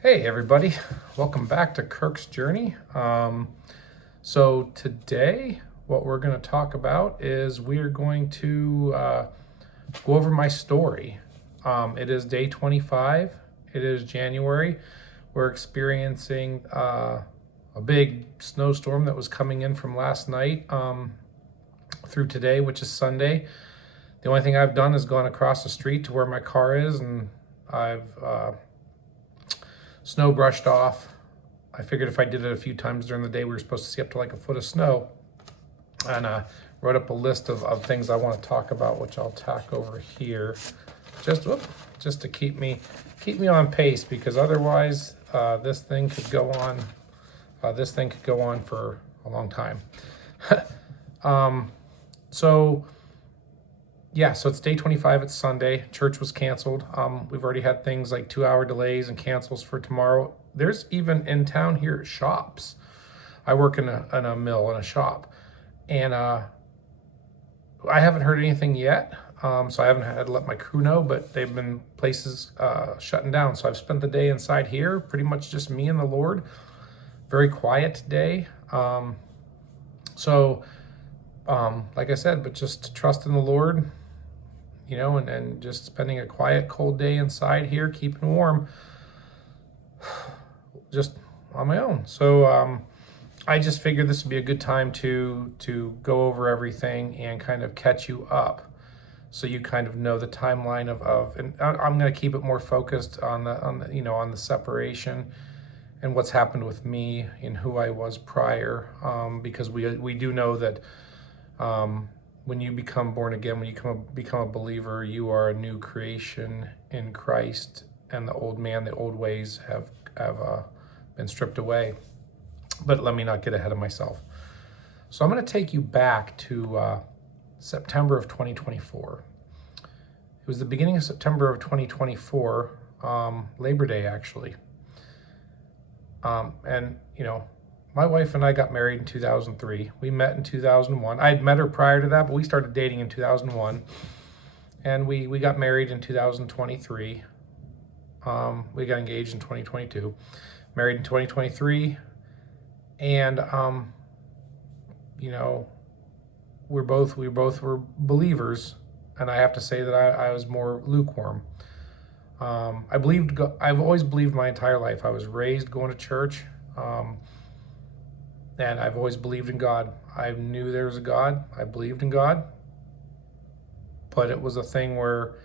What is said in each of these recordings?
Hey everybody, welcome back to Kirk's Journey. So today what we're going to talk about is we're going to go over my story. It is day 25, it is January. We're experiencing a big snowstorm that was coming in from last night through today, which is Sunday. The only thing I've done is gone across the street to where my car is, and I've snow brushed off. I figured if I did it a few times during the day, we were supposed to see up to like a foot of snow. And wrote up a list of things I want to talk about, which I'll tack over here, just to keep me on pace, because otherwise this thing could go on. This thing could go on for a long time. So it's day 25. It's Sunday. Church was canceled. We've already had things like 2-hour delays and cancels for tomorrow. There's even in town here shops. I work in a mill, in a shop, and I haven't heard anything yet. So I haven't had to let my crew know, but they've been places shutting down. So I've spent the day inside here, pretty much just me and the Lord. Very quiet day. Like I said, but just trust in the Lord, and just spending a quiet, cold day inside here, keeping warm, just on my own. So I just figured this would be a good time to go over everything and kind of catch you up, so you kind of know the timeline and I'm going to keep it more focused on the separation and what's happened with me and who I was prior, because we do know that when you become born again, when you become a believer, you are a new creation in Christ, and the old man, the old ways have been stripped away. But let me not get ahead of myself. So I'm going to take you back to September of 2024. It was the beginning of September of 2024, Labor Day actually. My wife and I got married in 2003. We met in 2001. I had met her prior to that, but we started dating in 2001. And we got married in 2023. We got engaged in 2022. Married in 2023. And, we both were believers. And I have to say that I was more lukewarm. I've always believed my entire life. I was raised going to church. And I've always believed in God. I knew there was a God. I believed in God. But it was a thing where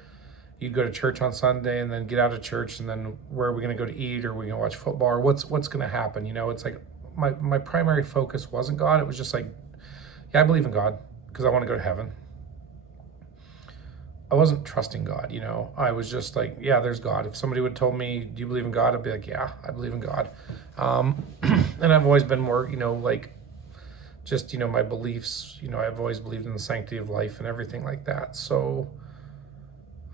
you'd go to church on Sunday and then get out of church, and then where are we going to go to eat? Or are we going to watch football? Or what's going to happen? It's like my primary focus wasn't God. It was just like, yeah, I believe in God because I want to go to heaven. I wasn't trusting God, I was just like, yeah, there's God. If somebody would have told me, do you believe in God? I'd be like, yeah, I believe in God. And I've always been more, my beliefs, I've always believed in the sanctity of life and everything like that. So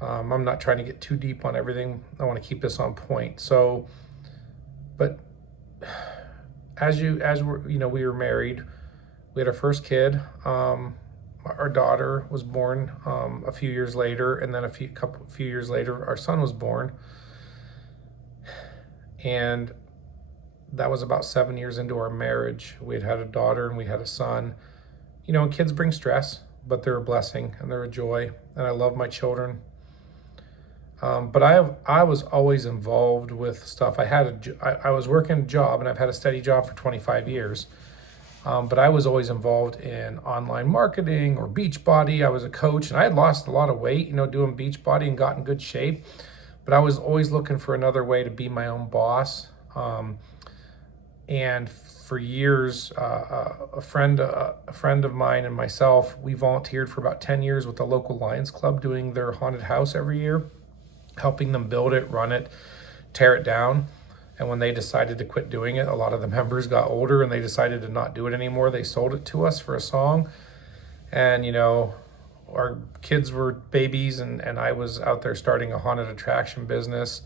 I'm not trying to get too deep on everything. I want to keep this on point. So, but we were married, we had our first kid. Our daughter was born a few years later, and then a few years later, our son was born. And that was about 7 years into our marriage. We had a daughter and we had a son. And kids bring stress, but they're a blessing and they're a joy. And I love my children. But I was always involved with stuff. I was working a job, and I've had a steady job for 25 years. But I was always involved in online marketing or Beachbody. I was a coach, and I had lost a lot of weight, doing Beachbody, and got in good shape. But I was always looking for another way to be my own boss. And for years, a friend of mine and myself, we volunteered for about 10 years with the local Lions Club, doing their haunted house every year, helping them build it, run it, tear it down. And when they decided to quit doing it, a lot of the members got older and they decided to not do it anymore. They sold it to us for a song. And, our kids were babies, and I was out there starting a haunted attraction business.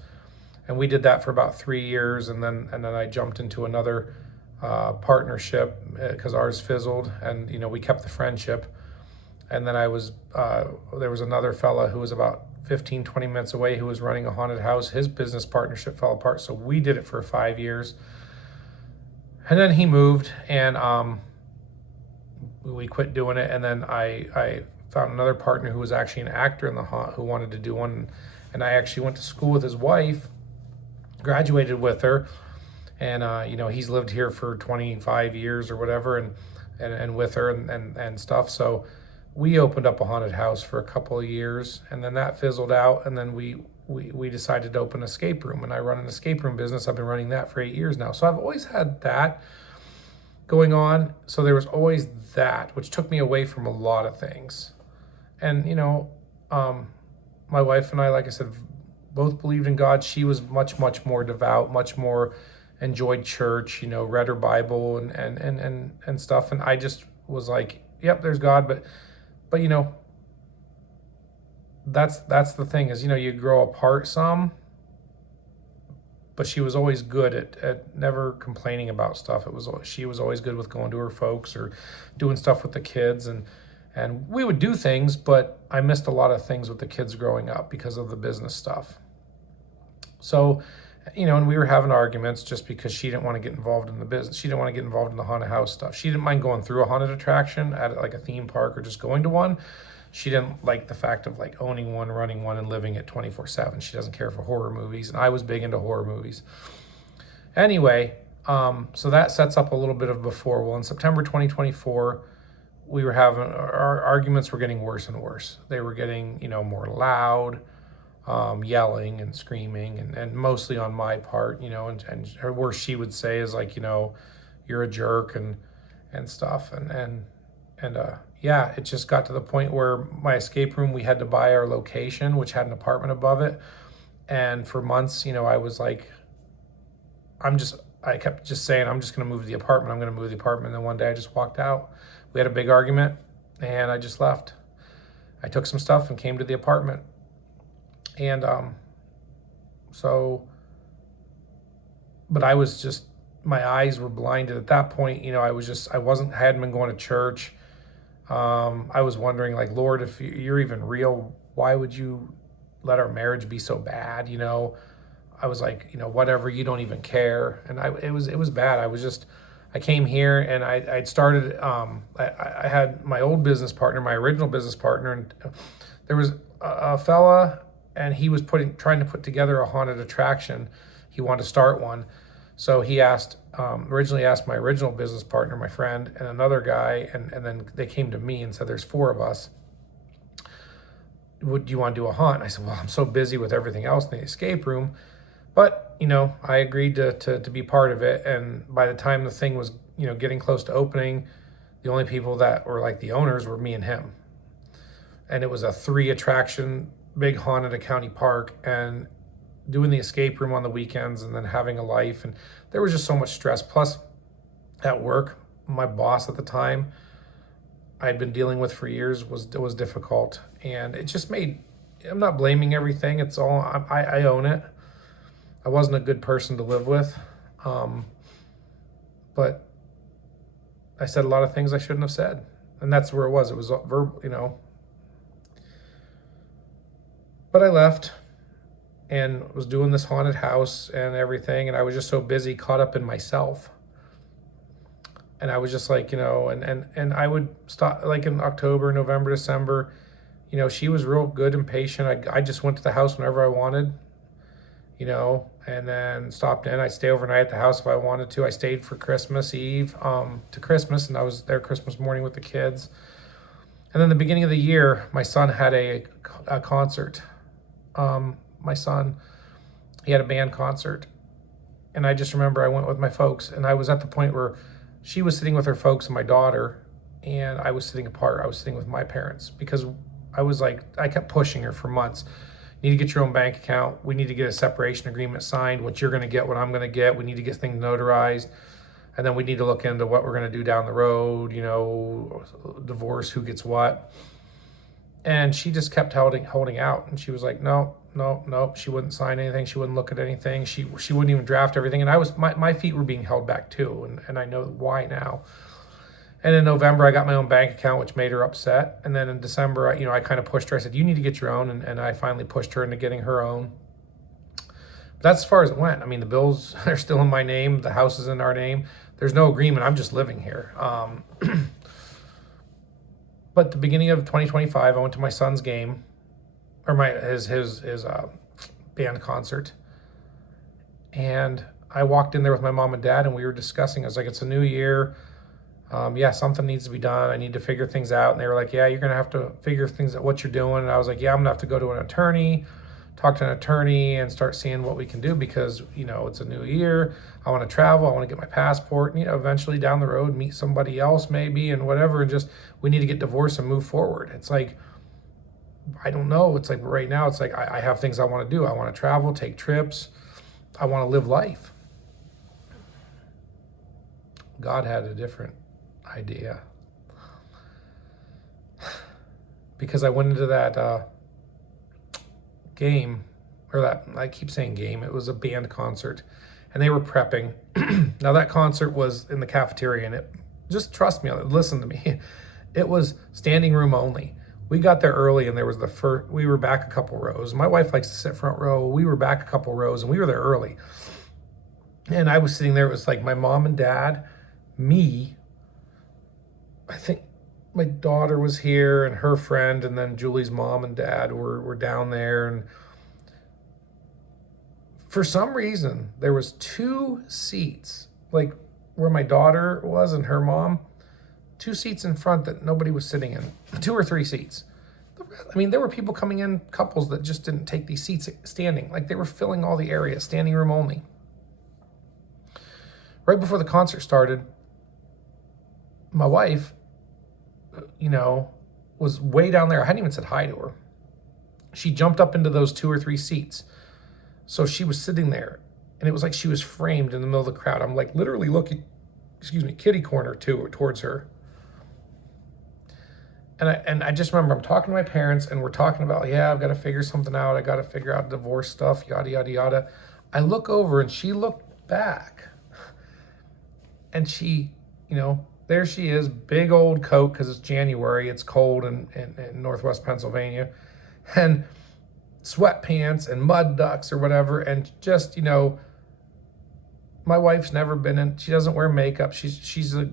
And we did that for about 3 years. And then I jumped into another partnership because ours fizzled, and, we kept the friendship. And then there was another fella who was about 15, 20 minutes away who was running a haunted house. His business partnership fell apart, so we did it for 5 years. And then he moved, and we quit doing it. And then I found another partner who was actually an actor in the haunt who wanted to do one. And I actually went to school with his wife, graduated with her, and he's lived here for 25 years or whatever, and with her and stuff. So we opened up a haunted house for a couple of years, and then that fizzled out, and then we decided to open an escape room, and I run an escape room business. I've been running that for 8 years now. So I've always had that going on. So there was always that, which took me away from a lot of things. And, my wife and I, like I said, both believed in God. She was much, much more devout, much more enjoyed church, read her Bible and stuff. And I just was like, yep, there's God. But that's the thing is, you grow apart some, but she was always good at never complaining about stuff. She was always good with going to her folks or doing stuff with the kids, and we would do things, but I missed a lot of things with the kids growing up because of the business stuff. So, and we were having arguments just because she didn't want to get involved in the business. She didn't want to get involved in the haunted house stuff. She didn't mind going through a haunted attraction at like a theme park or just going to one. She didn't like the fact of like owning one, running one, and living it 24/7. She doesn't care for horror movies, and I was big into horror movies. Anyway, so that sets up a little bit of before. Well, in September 2024, we were having, our arguments were getting worse and worse. They were getting, more loud, yelling and screaming, and mostly on my part, and her worst she would say is like, you're a jerk and stuff. Yeah, it just got to the point where my escape room, we had to buy our location, which had an apartment above it. And for months, I was like, I kept just saying, I'm just going to move to the apartment. I'm going to move to the apartment. And then one day I just walked out. We had a big argument, and I just left. I took some stuff and came to the apartment. And but I was just, my eyes were blinded at that point. I hadn't been going to church. I was wondering, like, Lord, if you're even real, why would you let our marriage be so bad? I was like, whatever, you don't even care. And it was bad. I came here, and I'd started, I had my old business partner, my original business partner, and there was a fella, and he was trying to put together a haunted attraction. He wanted to start one. So he originally asked my original business partner, my friend, and another guy, and then they came to me and said, there's 4 of us. Do you want to do a haunt? And I said, well, I'm so busy with everything else in the escape room. But, I agreed to be part of it. And by the time the thing was, getting close to opening, the only people that were like the owners were me and him. And it was a 3 attraction, big haunt at a county park, and doing the escape room on the weekends, and then having a life. And there was just so much stress. Plus at work, my boss at the time I'd been dealing with for years was difficult. And it just I'm not blaming everything. It's all, I own it. I wasn't a good person to live with. But I said a lot of things I shouldn't have said. And that's where it was. It was verbal, But I left and was doing this haunted house and everything. And I was just so busy, caught up in myself. And I was just like, and I would stop, like in October, November, December, she was real good and patient. I just went to the house whenever I wanted, and then stopped in. I'd stay overnight at the house if I wanted to. I stayed for Christmas Eve to Christmas, and I was there Christmas morning with the kids. And then the beginning of the year, my son had a concert. My son, he had a band concert. And I just remember I went with my folks, and I was at the point where she was sitting with her folks and my daughter, and I was sitting apart. I was sitting with my parents because I kept pushing her for months. You need to get your own bank account. We need to get a separation agreement signed, what you're going to get, what I'm going to get. We need to get things notarized. And then we need to look into what we're going to do down the road, divorce, who gets what. And she just kept holding out. And she was like, no. She wouldn't sign anything. She wouldn't look at anything. She wouldn't even draft everything. And my feet were being held back too. And I know why now. And in November, I got my own bank account, which made her upset. And then in December, I kind of pushed her. I said, you need to get your own. And I finally pushed her into getting her own. But that's as far as it went. I mean, the bills are still in my name. The house is in our name. There's no agreement. I'm just living here. But the beginning of 2025, I went to my son's game, or his band concert. And I walked in there with my mom and dad, and we were discussing. I was like, it's a new year. Yeah, something needs to be done. I need to figure things out. And they were like, yeah, you're going to have to figure things out, what you're doing. And I was like, yeah, I'm going to have to go to an attorney, talk to an attorney and start seeing what we can do because, it's a new year. I want to travel. I want to get my passport and, eventually down the road, meet somebody else maybe and whatever. And just, we need to get divorced and move forward. It's like, I don't know. It's like right now, it's like I have things I want to do. I want to travel, take trips. I want to live life. God had a different idea. Because I went into that game, or that, I keep saying game, it was a band concert, and they were prepping. Now that concert was in the cafeteria, and just trust me, listen to me, it was standing room only. We got there early, and there was we were back a couple rows. My wife likes to sit front row. We were back a couple rows, and we were there early. And I was sitting there, it was like my mom and dad, me, I think my daughter was here and her friend, and then Julie's mom and dad were down there. And for some reason, there was 2 seats, like where my daughter was and her mom, 2 seats in front that nobody was sitting in, 2 or 3 seats. I mean, there were people coming in, couples that just didn't take these seats standing. Like they were filling all the area, standing room only. Right before the concert started, my wife, was way down there. I hadn't even said hi to her. She jumped up into those 2 or 3 seats. So she was sitting there, and it was like she was framed in the middle of the crowd. I'm like literally looking, kitty corner towards her. And I just remember I'm talking to my parents, and we're talking about, yeah, I've got to figure something out. I got to figure out divorce stuff, yada, yada, yada. I look over, and she looked back. And she, there she is, big old coat because it's January, it's cold in Northwest Pennsylvania, and sweatpants and mud ducks or whatever, and just, my wife's never been in, she doesn't wear makeup, she's a,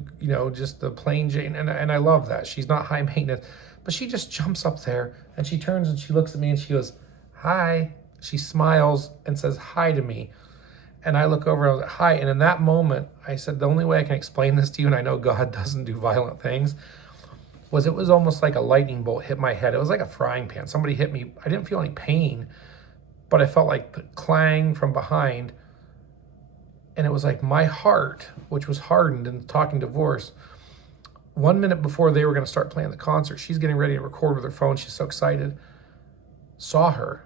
just the plain Jane, and I love that. She's not high maintenance, but she just jumps up there, and she turns and she looks at me and she goes, hi. She smiles and says hi to me. And I look over and I was like, hi. And in that moment, I said, the only way I can explain this to you, and I know God doesn't do violent things, was it was almost like a lightning bolt hit my head. It was like a frying pan. Somebody hit me. I didn't feel any pain, but I felt like the clang from behind. And it was like my heart, which was hardened in talking divorce. 1 minute before they were going to start playing the concert, she's getting ready to record with her phone. She's so excited. Saw her.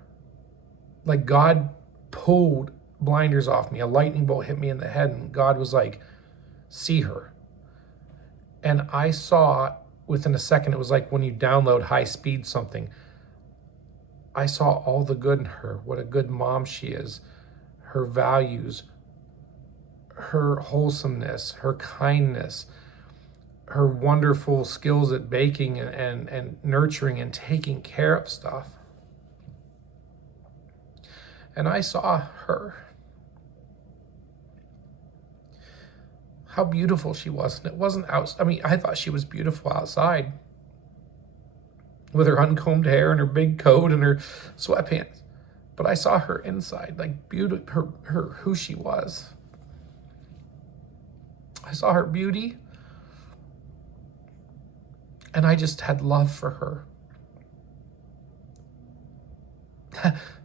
Like God pulled blinders off me. A lightning bolt hit me in the head, and God was like, see her. And I saw within a second, it was like when you download high speed something. I saw all the good in her, what a good mom she is, her values, her wholesomeness, her kindness, her wonderful skills at baking and nurturing and taking care of stuff. And I saw her. How beautiful she was. And it wasn't out. I mean, I thought she was beautiful outside with her uncombed hair and her big coat and her sweatpants. But I saw her inside, like beauty, her who she was. I saw her beauty, and I just had love for her.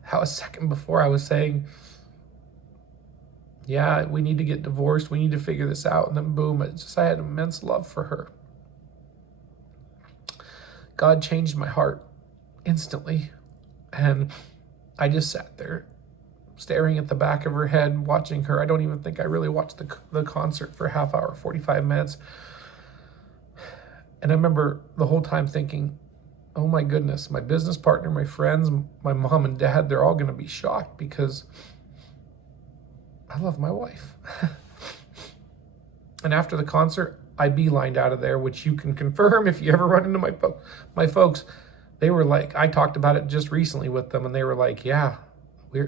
How a second before I was saying, yeah, we need to get divorced, we need to figure this out, and then boom, I had immense love for her. God changed my heart instantly, and I just sat there staring at the back of her head, watching her. I don't even think I really watched the concert for a half hour, 45 minutes. And I remember the whole time thinking, oh my goodness, my business partner, my friends, my mom and dad, they're all going to be shocked because I love my wife. And after the concert, I beelined out of there, which you can confirm if you ever run into my folks. They were like, I talked about it just recently with them, and they were like, yeah,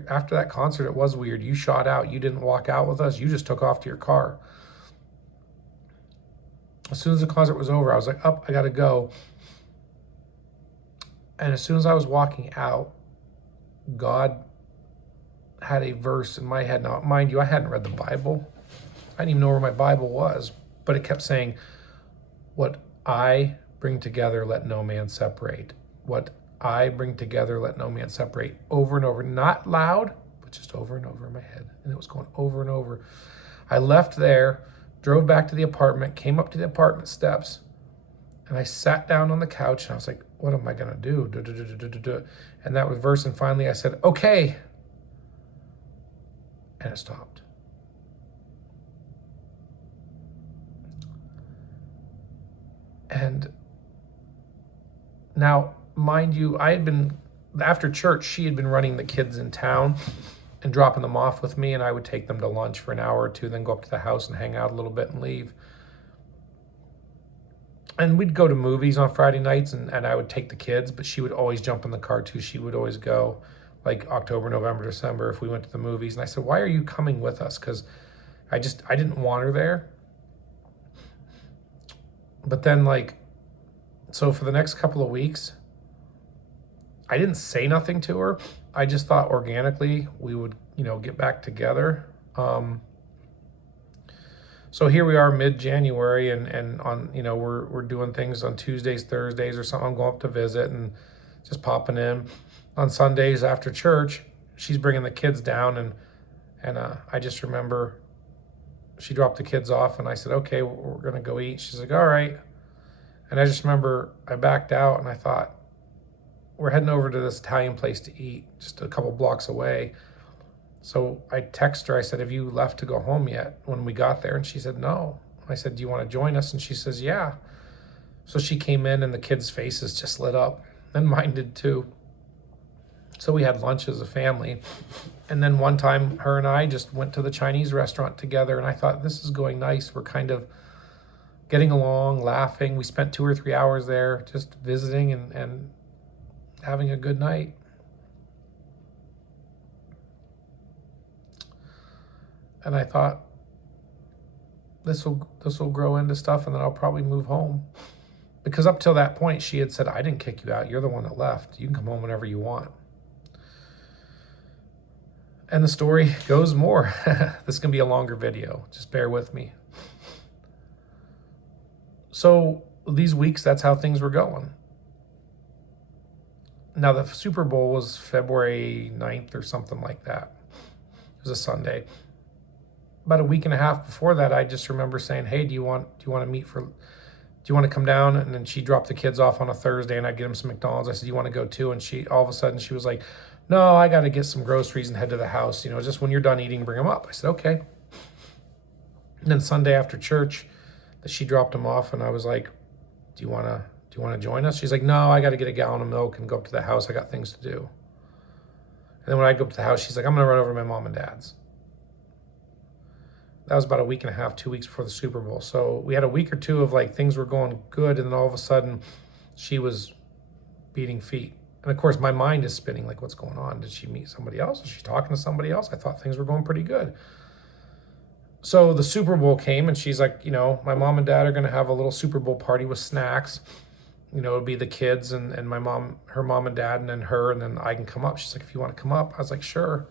after that concert, it was weird. You shot out. You didn't walk out with us. You just took off to your car. As soon as the concert was over, I was like, I got to go. And as soon as I was walking out, God had a verse in my head. Now, mind you, I hadn't read the Bible. I didn't even know where my Bible was, but it kept saying, what I bring together, let no man separate. What I bring together, let no man separate. Over and over, not loud, but just over and over in my head. And it was going over and over. I left there, drove back to the apartment, came up to the apartment steps, and I sat down on the couch, and I was like, what am I going to do? And that was verse, and finally I said, okay. And it stopped. And now, mind you, I had been, after church, she had been running the kids in town and dropping them off with me, and I would take them to lunch for an hour or two, then go up to the house and hang out a little bit and leave. And we'd go to movies on Friday nights, and I would take the kids, but she would always jump in the car too. She would always go, like October, November, December, if we went to the movies. And I said, why are you coming with us? Because I didn't want her there. But then, so for the next couple of weeks, I didn't say nothing to her. I just thought organically we would, get back together. So here we are mid-January, and on, we're doing things on Tuesdays, Thursdays or something. I'm going up to visit and just popping in. On Sundays after church, she's bringing the kids down, and I just remember she dropped the kids off, and I said, okay, we're going to go eat. She's like, all right. And I just remember I backed out, and I thought, we're heading over to this Italian place to eat just a couple blocks away. So I texted her, I said, have you left to go home yet when we got there? And she said, no. I said, do you want to join us? And she says, yeah. So she came in, and the kids' faces just lit up, and mine did too. So we had lunch as a family. And then one time, her and I just went to the Chinese restaurant together, and I thought, this is going nice. We're kind of getting along, laughing. We spent 2 or 3 hours there just visiting and having a good night. And I thought, this will grow into stuff, and then I'll probably move home. Because up till that point, she had said, I didn't kick you out. You're the one that left. You can come home whenever you want. And the story goes more. This is going to be a longer video. Just bear with me. So these weeks, that's how things were going. Now, the Super Bowl was February 9th or something like that. It was a Sunday. About a week and a half before that, I just remember saying, hey, do you want to meet do you want to come down? And then she dropped the kids off on a Thursday, and I'd get them some McDonald's. I said, do you want to go too? And all of a sudden she was like, no, I got to get some groceries and head to the house. Just when you're done eating, bring them up. I said, okay. And then Sunday after church, she dropped them off, and I was like, do you want to join us? She's like, no, I got to get a gallon of milk and go up to the house. I got things to do. And then when I go up to the house, she's like, I'm going to run over to my mom and dad's. That was about a week and a half, 2 weeks before the Super Bowl. So we had a week or two of things were going good, and then all of a sudden she was beating feet. And of course my mind is spinning, what's going on? Did she meet somebody else? Is she talking to somebody else? I thought things were going pretty good. So the Super Bowl came, and she's like, my mom and dad are going to have a little Super Bowl party with snacks. It'll be the kids and my mom, her mom and dad, and then her, and then I can come up. She's like, if you want to come up. I was like, sure.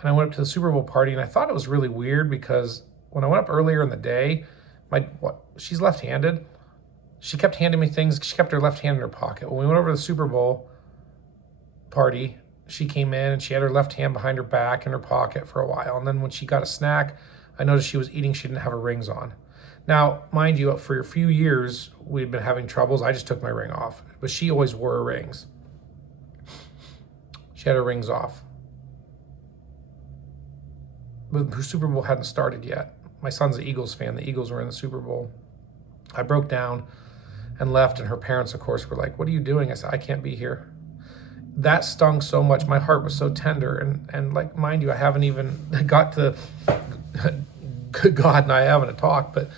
And I went up to the Super Bowl party, and I thought it was really weird because when I went up earlier in the day, she's left-handed. She kept handing me things. She kept her left hand in her pocket. When we went over to the Super Bowl party, she came in, and she had her left hand behind her back in her pocket for a while. And then when she got a snack, I noticed she was eating. She didn't have her rings on. Now, mind you, for a few years, we'd been having troubles. I just took my ring off. But she always wore her rings. She had her rings off. But the Super Bowl hadn't started yet. My son's an Eagles fan. The Eagles were in the Super Bowl. I broke down and left, and her parents, of course, were like, what are you doing? I said, I can't be here. That stung so much. My heart was so tender. And mind you, I haven't even got to God and I having a talk, but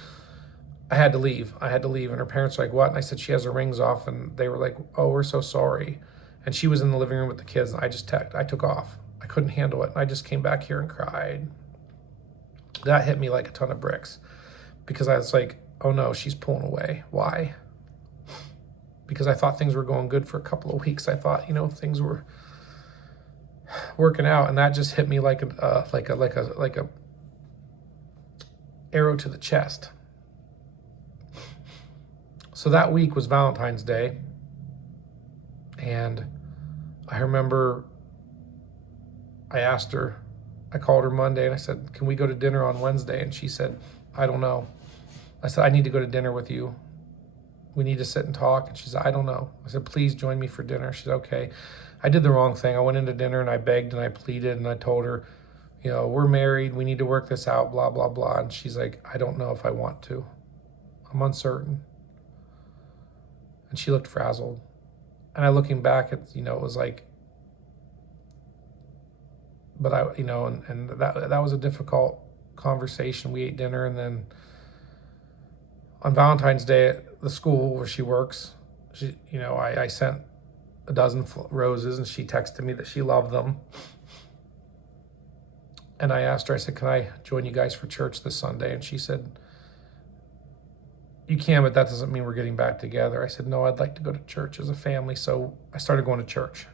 I had to leave. I had to leave. And her parents were like, what? And I said, she has her rings off. And they were like, oh, we're so sorry. And she was in the living room with the kids. And I took off. I couldn't handle it. And I just came back here and cried. That hit me like a ton of bricks because I was like, oh no, she's pulling away. Why? Because I thought things were going good for a couple of weeks. I thought, things were working out. And that just hit me like a arrow to the chest. So that week was Valentine's Day, and I remember I called her Monday and I said, can we go to dinner on Wednesday? And she said, I don't know. I said, I need to go to dinner with you. We need to sit and talk. And she said, I don't know. I said, please join me for dinner. She said, okay. I did the wrong thing. I went into dinner and I begged and I pleaded and I told her, we're married. We need to work this out, blah, blah, blah. And she's like, I don't know if I want to. I'm uncertain. And she looked frazzled. And I looking back at, it was like, but and that was a difficult conversation. We ate dinner, and then on Valentine's Day at the school where she works, I sent a dozen roses, and she texted me that she loved them. And I asked her, I said, can I join you guys for church this Sunday? And she said, you can, but that doesn't mean we're getting back together. I said, no, I'd like to go to church as a family. So I started going to church.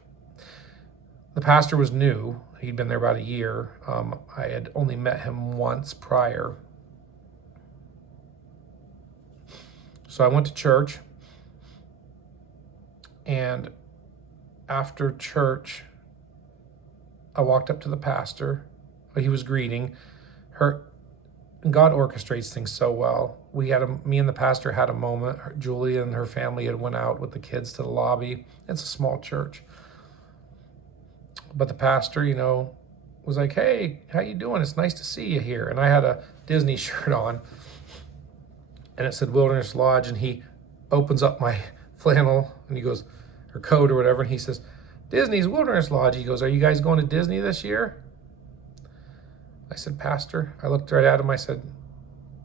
The pastor was new. He'd been there about a year. I had only met him once prior. So I went to church. And after church, I walked up to the pastor. He was greeting her. God orchestrates things so well. Me and the pastor had a moment. Julia and her family had went out with the kids to the lobby. It's a small church. But the pastor, was like, hey, how you doing? It's nice to see you here. And I had a Disney shirt on, and it said Wilderness Lodge, and he opens up my flannel, and he goes, or coat or whatever, and he says, Disney's Wilderness Lodge. He goes, are you guys going to Disney this year? I said, Pastor, I looked right at him. I said,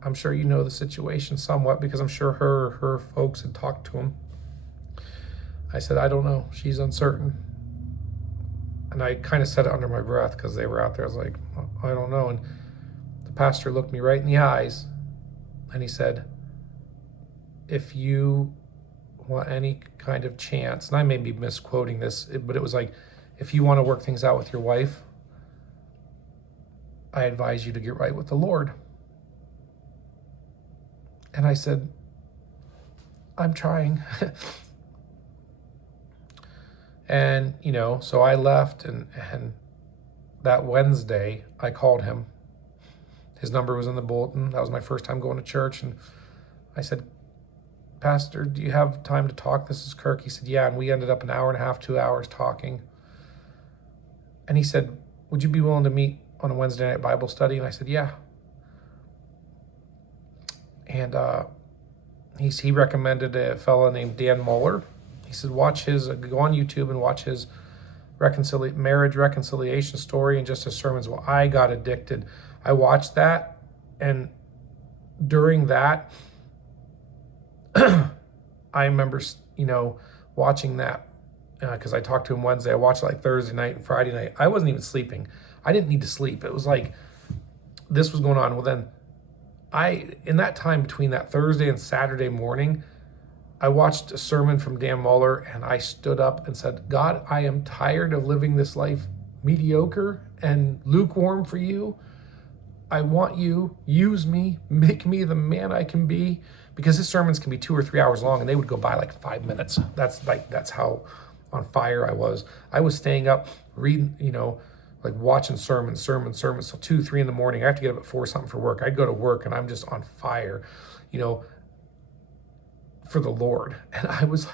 I'm sure you know the situation somewhat, because I'm sure her folks had talked to him. I said, I don't know. She's uncertain. And I kind of said it under my breath because they were out there. I was like, I don't know. And the pastor looked me right in the eyes and he said, if you want any kind of chance, and I may be misquoting this, but it was like, if you want to work things out with your wife, I advise you to get right with the Lord. And I said, I'm trying. And, so I left, and that Wednesday, I called him. His number was in the bulletin. That was my first time going to church. And I said, Pastor, do you have time to talk? This is Kirk. He said, yeah. And we ended up an hour and a half, 2 hours talking. And he said, would you be willing to meet on a Wednesday night Bible study? And I said, yeah. And he recommended a fellow named Dan Muller. He said, go on YouTube and watch his marriage reconciliation story and just his sermons. Well, I got addicted. I watched that, and during that, I remember, watching that because I talked to him Wednesday. I watched it like Thursday night and Friday night. I wasn't even sleeping. I didn't need to sleep. It was like this was going on. Well, then in that time between that Thursday and Saturday morning, I watched a sermon from Dan Muller, and I stood up and said, God, I am tired of living this life mediocre and lukewarm for you. I want you, use me, make me the man I can be, because his sermons can be 2 or 3 hours long, and they would go by like 5 minutes. That's how on fire I was. I was staying up reading, like watching sermons till 2, 3 in the morning. I have to get up at 4 something for work. I'd go to work and I'm just on fire, for the Lord. And I was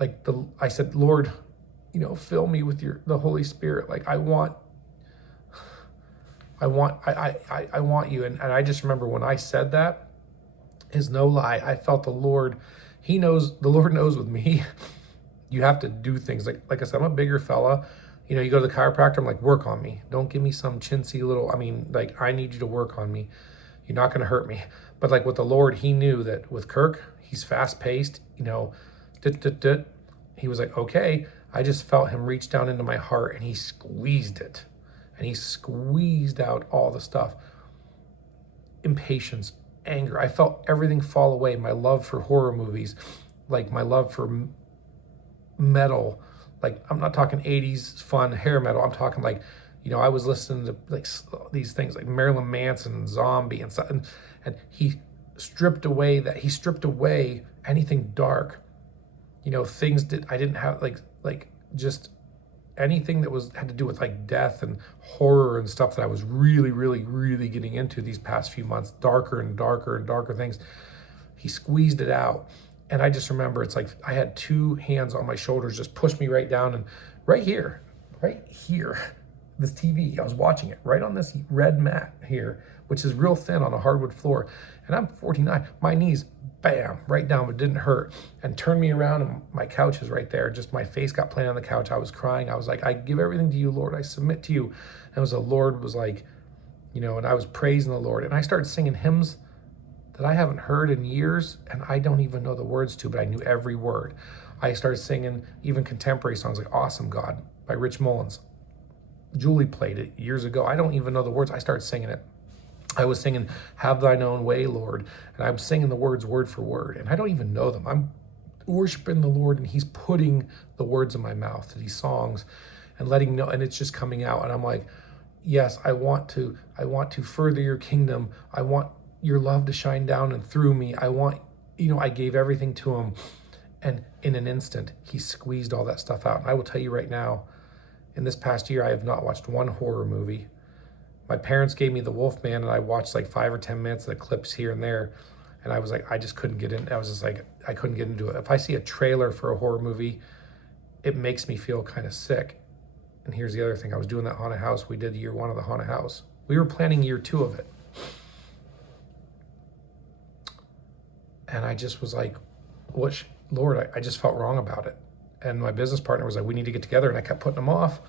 I said, Lord, fill me with the Holy Spirit. Like I want you. And I just remember when I said that, is no lie. I felt the Lord, the Lord knows with me, you have to do things. Like I said, I'm a bigger fella. You go to the chiropractor, I'm like, work on me. Don't give me some chintzy little, I need you to work on me. You're not going to hurt me. But like with the Lord, he knew that with Kirk, he's fast paced, you know, he was like, okay. I just felt him reach down into my heart and he squeezed it. And he squeezed out all the stuff. Impatience, anger. I felt everything fall away. My love for horror movies, like my love for metal. Like, I'm not talking 80s fun hair metal. I'm talking like, you know, I was listening to like these things like Marilyn Manson and Zombie and stuff. And he stripped away anything dark. You know, things that I didn't have, like just anything that had to do with like death and horror and stuff that I was really, really, really getting into these past few months, darker and darker and darker things. He squeezed it out. And I just remember it's like I had two hands on my shoulders, just pushed me right down, and right here, this TV, I was watching it right on this red mat here, which is real thin on a hardwood floor. And I'm 49, my knees, bam, right down, but didn't hurt. And turned me around and my couch is right there. Just my face got planted on the couch. I was crying. I was like, I give everything to you, Lord. I submit to you. And it was the Lord was like, you know, and I was praising the Lord. And I started singing hymns that I haven't heard in years, and I don't even know the words to, but I knew every word. I started singing even contemporary songs like Awesome God by Rich Mullins. Julie played it years ago. I don't even know the words. I started singing it. I was singing Have Thine Own Way, Lord, and I'm singing the words word for word, and I don't even know them. I'm worshiping the Lord, and he's putting the words in my mouth to these songs and letting me know, and it's just coming out. And I'm like, yes, I want to further your kingdom. I want your love to shine down and through me. I want, you know, I gave everything to him. And in an instant, he squeezed all that stuff out. And I will tell you right now, in this past year, I have not watched one horror movie. My parents gave me The Wolfman, and I watched like 5 or 10 minutes of the clips here and there. And I was like, I just couldn't get in. I was just like, I couldn't get into it. If I see a trailer for a horror movie, it makes me feel kind of sick. And here's the other thing. I was doing that haunted house. We did year 1 of the haunted house. We were planning year 2 of it. And I just was like, Lord, I just felt wrong about it. And my business partner was like, we need to get together. And I kept putting them off.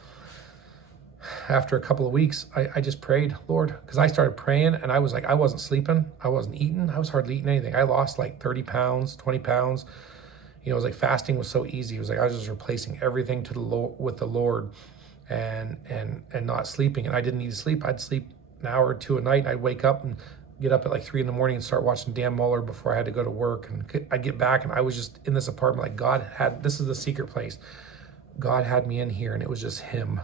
After a couple of weeks, I just prayed, Lord, because I started praying and I was like, I wasn't sleeping. I wasn't eating. I was hardly eating anything. I lost like 30 pounds, 20 pounds. You know, it was like fasting was so easy. It was like I was just replacing everything to the Lord with the Lord and not sleeping. And I didn't need to sleep. I'd sleep an hour or 2 a night. And I'd wake up and get up at like 3 a.m. and start watching Dan Muller before I had to go to work. And I'd get back and I was just in this apartment like this is the secret place. God had me in here and it was just him.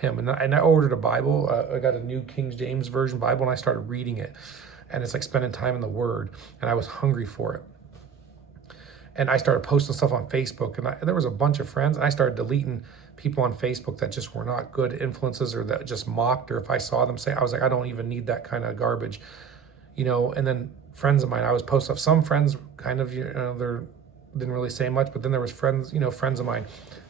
And I ordered a Bible. I got a New King James Version Bible and I started reading it. And it's like spending time in the Word. And I was hungry for it. And I started posting stuff on Facebook. And there was a bunch of friends. And I started deleting people on Facebook that just were not good influences or that just mocked. Or if I saw them say, I was like, I don't even need that kind of garbage. You know, and then friends of mine, I was posting stuff. Some friends kind of, you know, they didn't really say much. But then there was friends of mine.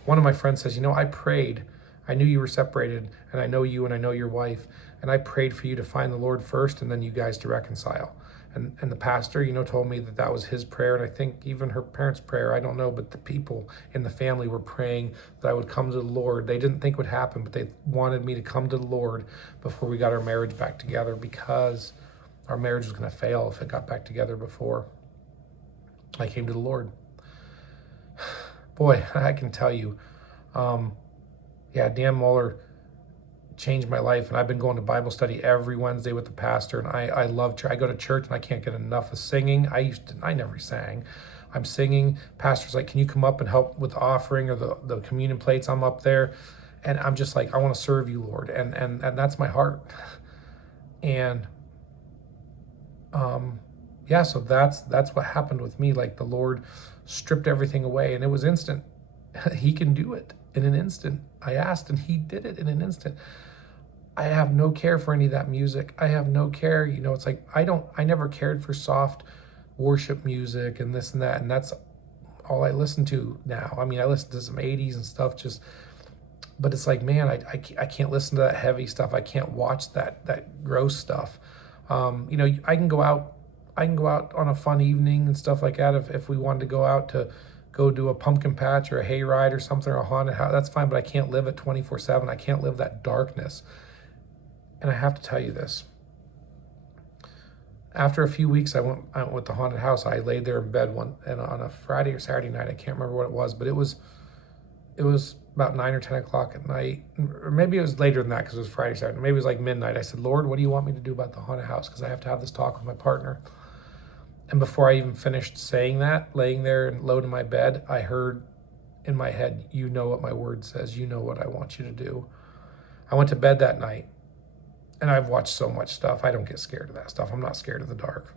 One of my friends says, you know, I prayed. I knew you were separated, and I know you and I know your wife, and I prayed for you to find the Lord first and then you guys to reconcile. And the pastor, you know, told me that was his prayer, and I think even her parents' prayer, I don't know, but the people in the family were praying that I would come to the Lord. They didn't think it would happen, but they wanted me to come to the Lord before we got our marriage back together because our marriage was going to fail if it got back together before I came to the Lord. Boy, I can tell you, yeah, Dan Muller changed my life, and I've been going to Bible study every Wednesday with the pastor, and I love church. I go to church, and I can't get enough of singing. I never sang. I'm singing. Pastor's like, can you come up and help with the offering or the communion plates? I'm up there, and I'm just like, I want to serve you, Lord, and that's my heart. And yeah, so that's what happened with me. Like the Lord stripped everything away, and it was instant. He can do it in an instant. I asked and he did it in an instant. I have no care for any of that music. I have no care. You know, it's like, I never cared for soft worship music and this and that. And that's all I listen to now. I mean, I listen to some 80s and stuff but it's like, man, I can't listen to that heavy stuff. I can't watch that gross stuff. You know, I can go out on a fun evening and stuff like that. If we wanted to go do a pumpkin patch or a hayride or something or a haunted house, that's fine, but I can't live it 24/7. I can't live that darkness. And I have to tell you this. After a few weeks, I went with the haunted house. I laid there in bed and on a Friday or Saturday night. I can't remember what it was, but it was about 9 or 10 o'clock at night, or maybe it was later than that because it was Friday, Saturday. Maybe it was like midnight. I said, Lord, what do you want me to do about the haunted house? Because I have to have this talk with my partner. And before I even finished saying that, laying there and low in my bed, I heard in my head, you know what my word says. You know what I want you to do. I went to bed that night, and I've watched so much stuff. I don't get scared of that stuff. I'm not scared of the dark.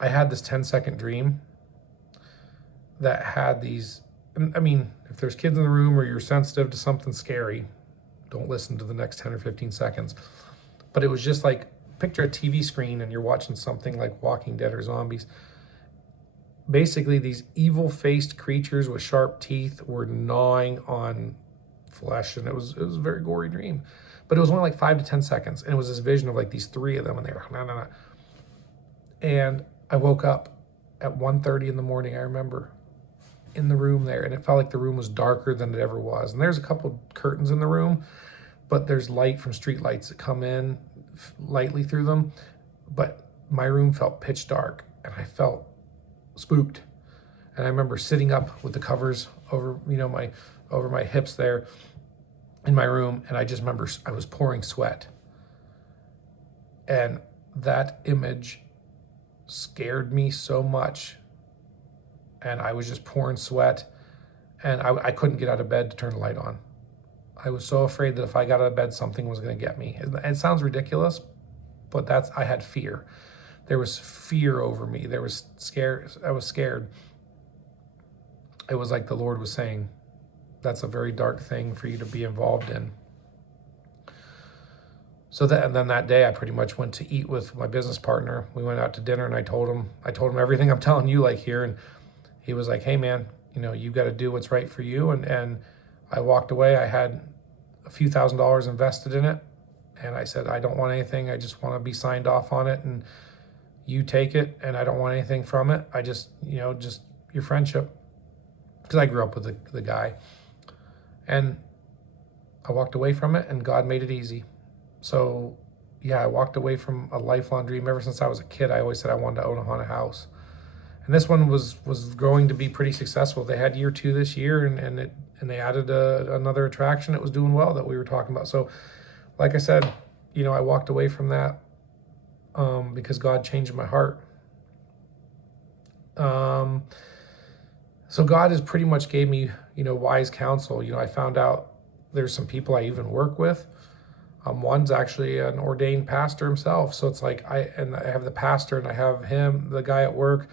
I had this 10-second dream that had these, I mean, if there's kids in the room or you're sensitive to something scary, don't listen to the next 10 or 15 seconds. But it was just like, picture a TV screen and you're watching something like Walking Dead or zombies. Basically, these evil-faced creatures with sharp teeth were gnawing on flesh, and it was a very gory dream. But it was only like 5 to 10 seconds, and it was this vision of like these 3 of them, and they were nah. And I woke up at 1:30 in the morning, I remember, in the room there, and it felt like the room was darker than it ever was. And there's a couple curtains in the room, but there's light from street lights that come in lightly through them. But my room felt pitch dark, and I felt spooked. And I remember sitting up with the covers over, over my hips there in my room, and I just remember I was pouring sweat. And that image scared me so much, and I was just pouring sweat, and I couldn't get out of bed to turn the light on. I was so afraid that if I got out of bed, something was going to get me. It sounds ridiculous, but I had fear. There was fear over me. I was scared. It was like the Lord was saying, that's a very dark thing for you to be involved in. And then that day I pretty much went to eat with my business partner. We went out to dinner, and I told him everything I'm telling you like here. And he was like, hey man, you've got to do what's right for you. And I walked away. I had a few $1,000s invested in it. And I said, I don't want anything. I just want to be signed off on it. And you take it, and I don't want anything from it. I just your friendship. Because I grew up with the guy. And I walked away from it, and God made it easy. So yeah, I walked away from a lifelong dream. Ever since I was a kid, I always said I wanted to own a haunted house. And this one was growing to be pretty successful. They had year 2 this year, and they added another attraction. It was doing well that we were talking about. So like I said, I walked away from that because God changed my heart. So God has pretty much gave me, wise counsel. I found out there's some people I even work with. One's actually an ordained pastor himself. So it's like I have the pastor, and I have him, the guy at work,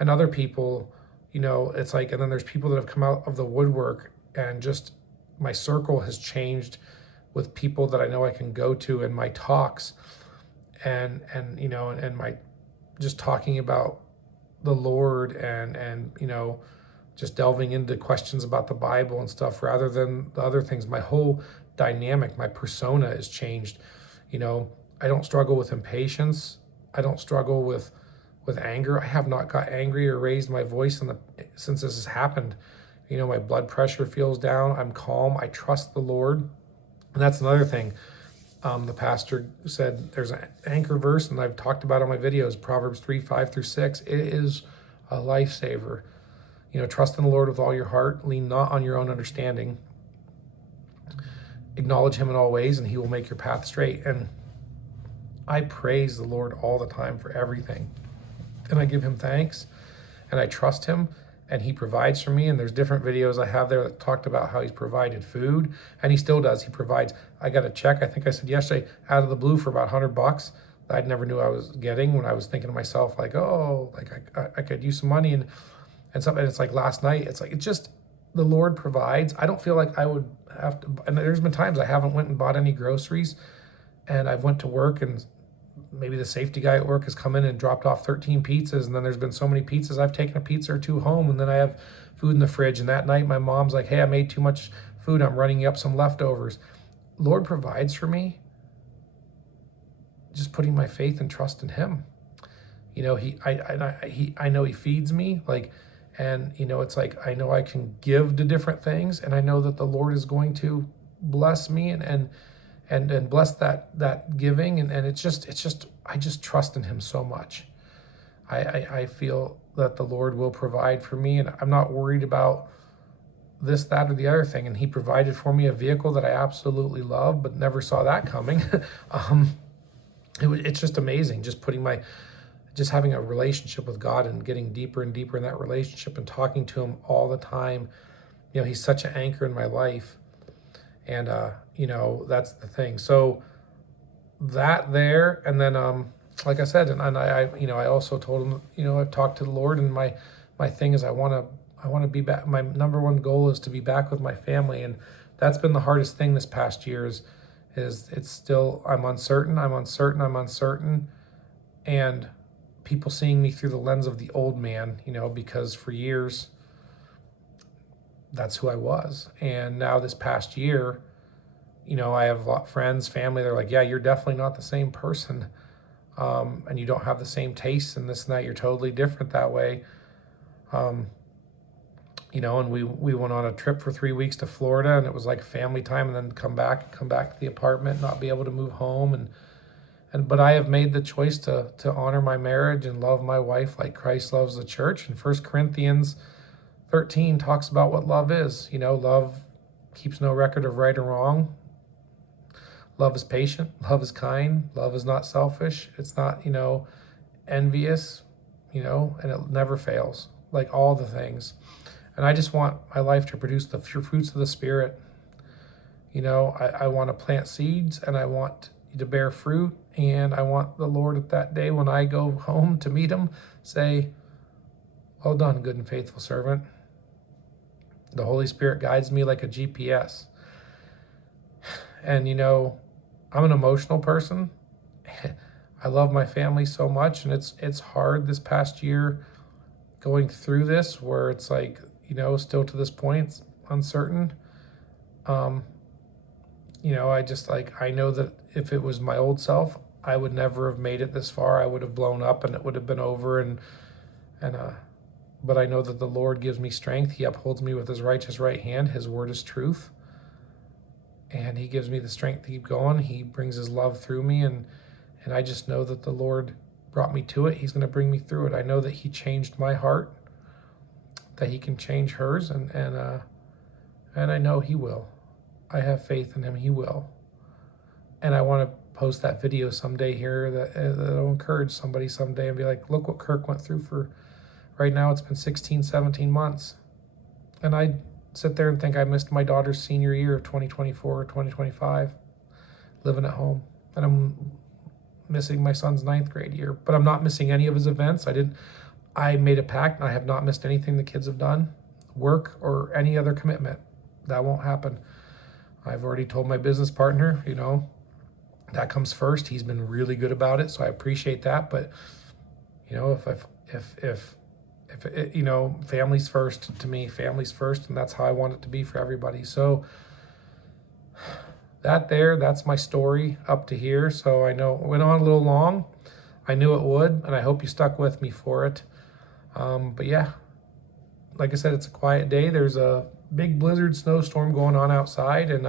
and other people, it's like, and then there's people that have come out of the woodwork, and just my circle has changed with people that I know I can go to in my talks, and my just talking about the Lord, and just delving into questions about the Bible and stuff rather than the other things. My whole dynamic, my persona has changed. I don't struggle with impatience. I don't struggle with anger. I have not got angry or raised my voice since this has happened. My blood pressure feels down. I'm calm. I trust the Lord. And that's another thing. The pastor said there's an anchor verse, and I've talked about it on my videos, Proverbs 3:5-6. It is a lifesaver. Trust in the Lord with all your heart. Lean not on your own understanding. Acknowledge him in all ways, and he will make your path straight. And I praise the Lord all the time for everything. And I give him thanks, and I trust him, and he provides for me. And there's different videos I have there that talked about how he's provided food, and he still does. He provides. I got a check, I think I said yesterday, out of the blue for about $100 that I never knew I was getting, when I was thinking to myself, like, oh, like I could use some money and something. And it's like last night, it's just the Lord provides. I don't feel like I would have to, and there's been times I haven't went and bought any groceries, and I've went to work, and maybe the safety guy at work has come in and dropped off 13 pizzas, and then there's been so many pizzas, I've taken a pizza or 2 home, and then I have food in the fridge, and that night my mom's like, hey, I made too much food, I'm running up some leftovers. Lord provides for me, just putting my faith and trust in him. I know he feeds me, and it's like, I know I can give to different things, and I know that the Lord is going to bless me and and bless that giving. And it's just I just trust in him so much. I feel that the Lord will provide for me, and I'm not worried about this, that, or the other thing. And he provided for me a vehicle that I absolutely love, but never saw that coming. It's just amazing, just having a relationship with God and getting deeper and deeper in that relationship and talking to him all the time. He's such an anchor in my life. And, that's the thing. So that there, and then, like I said, and I also told him, I've talked to the Lord, and my thing is I want to be back. My number one goal is to be back with my family. And that's been the hardest thing this past year is it's still, I'm uncertain. And people seeing me through the lens of the old man, because for years, that's who I was. And now this past year, I have a lot of friends, family, they're like, yeah, you're definitely not the same person. And you don't have the same tastes and this and that. You're totally different that way. And we went on a trip for 3 weeks to Florida, and it was like family time, and then come back to the apartment, not be able to move home. But I have made the choice to honor my marriage and love my wife like Christ loves the church. And 1 Corinthians 13 talks about what love is. Love keeps no record of right or wrong. Love is patient. Love is kind. Love is not selfish. It's not, envious, and it never fails, like all the things. And I just want my life to produce the fruits of the Spirit. I want to plant seeds, and I want to bear fruit. And I want the Lord at that day when I go home to meet him, say, well done, good and faithful servant. The Holy Spirit guides me like a GPS. And, I'm an emotional person. I love my family so much. And it's hard this past year going through this where it's like, still to this point, it's uncertain. I know that if it was my old self, I would never have made it this far. I would have blown up and it would have been over. But I know that the Lord gives me strength. He upholds me with his righteous right hand. His word is truth. And he gives me the strength to keep going. He brings his love through me. And I just know that the Lord brought me to it. He's going to bring me through it. I know that he changed my heart, that he can change hers. And I know he will. I have faith in him. He will. And I want to post that video someday here that'll encourage somebody someday and be like, look what Kirk went through for, right now it's been 16, 17 months. And I sit there and think I missed my daughter's senior year of 2024 or 2025, living at home. And I'm missing my son's 9th grade year, but I'm not missing any of his events. I made a pact, and I have not missed anything the kids have done, work or any other commitment. That won't happen. I've already told my business partner, that comes first. He's been really good about it, so I appreciate that. But if family's first to me, family's first, and that's how I want it to be for everybody. So that's my story up to here. So I know it went on a little long. I knew it would, and I hope you stuck with me for it. But yeah, like I said, it's a quiet day. There's a big blizzard snowstorm going on outside, and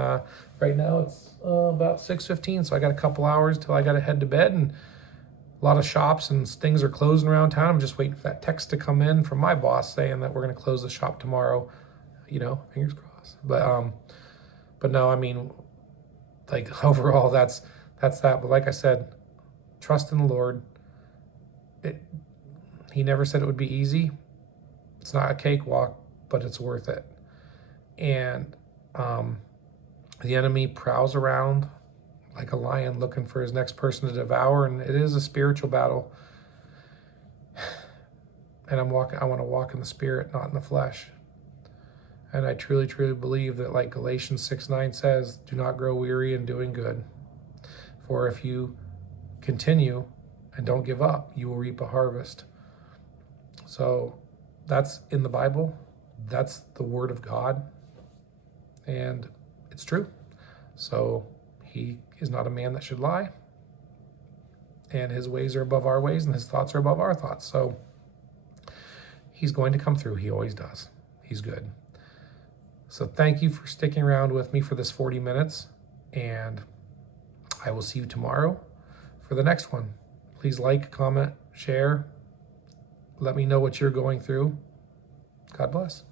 right now it's about 6:15, so I got a couple hours till I got to head to bed, and a lot of shops and things are closing around town. I'm just waiting for that text to come in from my boss saying that we're going to close the shop tomorrow. Fingers crossed. But no, I mean, like overall, that's that. But like I said, trust in the Lord. He never said it would be easy. It's not a cakewalk, but it's worth it. And the enemy prowls around like a lion looking for his next person to devour, and it is a spiritual battle. And I want to walk in the Spirit, not in the flesh. And I truly, truly believe that, like Galatians 6:9 says, do not grow weary in doing good. For if you continue and don't give up, you will reap a harvest. So that's in the Bible. That's the word of God. And it's true. So he is not a man that should lie. And his ways are above our ways, and his thoughts are above our thoughts. So he's going to come through. He always does. He's good. So thank you for sticking around with me for this 40 minutes. And I will see you tomorrow for the next one. Please like, comment, share. Let me know what you're going through. God bless.